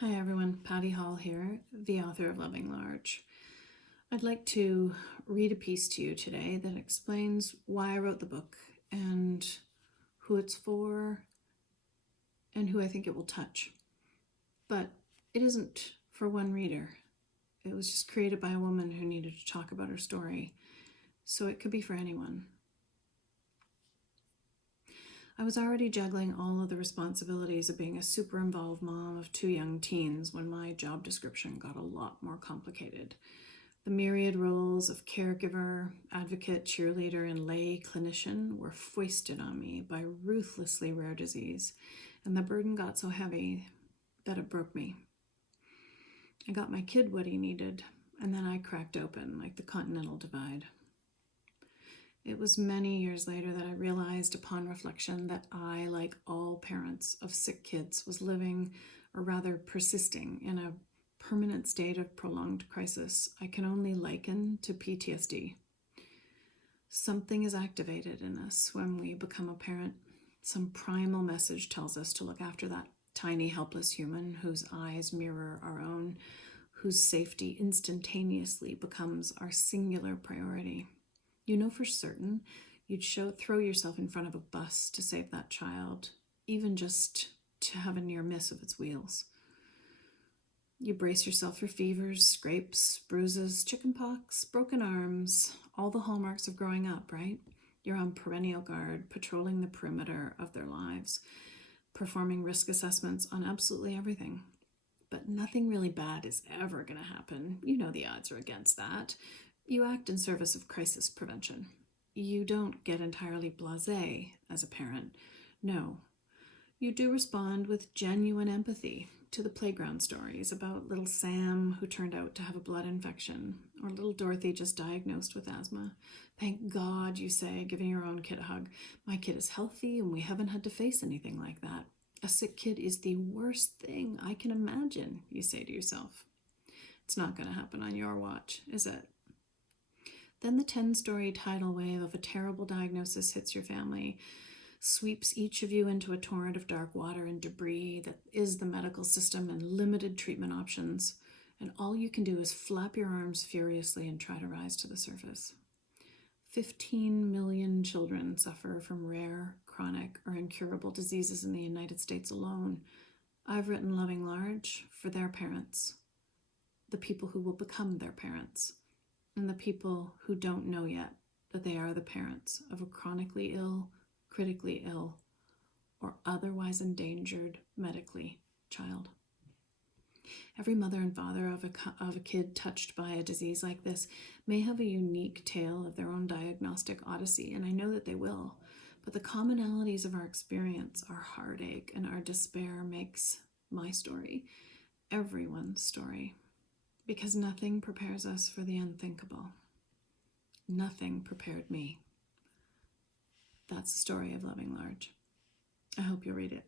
Hi everyone, Patti Hall here, the author of Loving Large. I'd like to read a piece to you today that explains why I wrote the book and who it's for and who I think it will touch. But it isn't for one reader. It was just created by a woman who needed to talk about her story, so it could be for anyone. I was already juggling all of the responsibilities of being a super involved mom of two young teens when my job description got a lot more complicated. The myriad roles of caregiver, advocate, cheerleader, and lay clinician were foisted on me by ruthlessly rare disease, and the burden got so heavy that it broke me. I got my kid what he needed, and then I cracked open like the continental divide. It was many years later that I realized upon reflection that I, like all parents of sick kids, was living, or rather persisting, in a permanent state of prolonged crisis I can only liken to PTSD. Something is activated in us when we become a parent. Some primal message tells us to look after that tiny, helpless human whose eyes mirror our own, whose safety instantaneously becomes our singular priority. You know for certain you'd throw yourself in front of a bus to save that child, even just to have a near miss of its wheels. You brace yourself for fevers, scrapes, bruises, chickenpox, broken arms, all the hallmarks of growing up, right? You're on perennial guard, patrolling the perimeter of their lives, performing risk assessments on absolutely everything. But nothing really bad is ever going to happen. You know the odds are against that. You act in service of crisis prevention. You don't get entirely blasé as a parent. No, you do respond with genuine empathy to the playground stories about little Sam who turned out to have a blood infection, or little Dorothy just diagnosed with asthma. Thank God, you say, giving your own kid a hug. My kid is healthy and we haven't had to face anything like that. A sick kid is the worst thing I can imagine, you say to yourself. It's not going to happen on your watch, is it? Then the 10-story tidal wave of a terrible diagnosis hits your family, sweeps each of you into a torrent of dark water and debris that is the medical system and limited treatment options, and all you can do is flap your arms furiously and try to rise to the surface. 15 million children suffer from rare, chronic, or incurable diseases in the United States alone. I've written Loving Large for their parents, the people who will become their parents, and the people who don't know yet that they are the parents of a chronically ill, critically ill, or otherwise endangered medically child. Every mother and father of a kid touched by a disease like this may have a unique tale of their own diagnostic odyssey, and I know that they will. But the commonalities of our experience, our heartache, and our despair makes my story everyone's story, because nothing prepares us for the unthinkable. Nothing prepared me. That's the story of Loving Large. I hope you'll read it.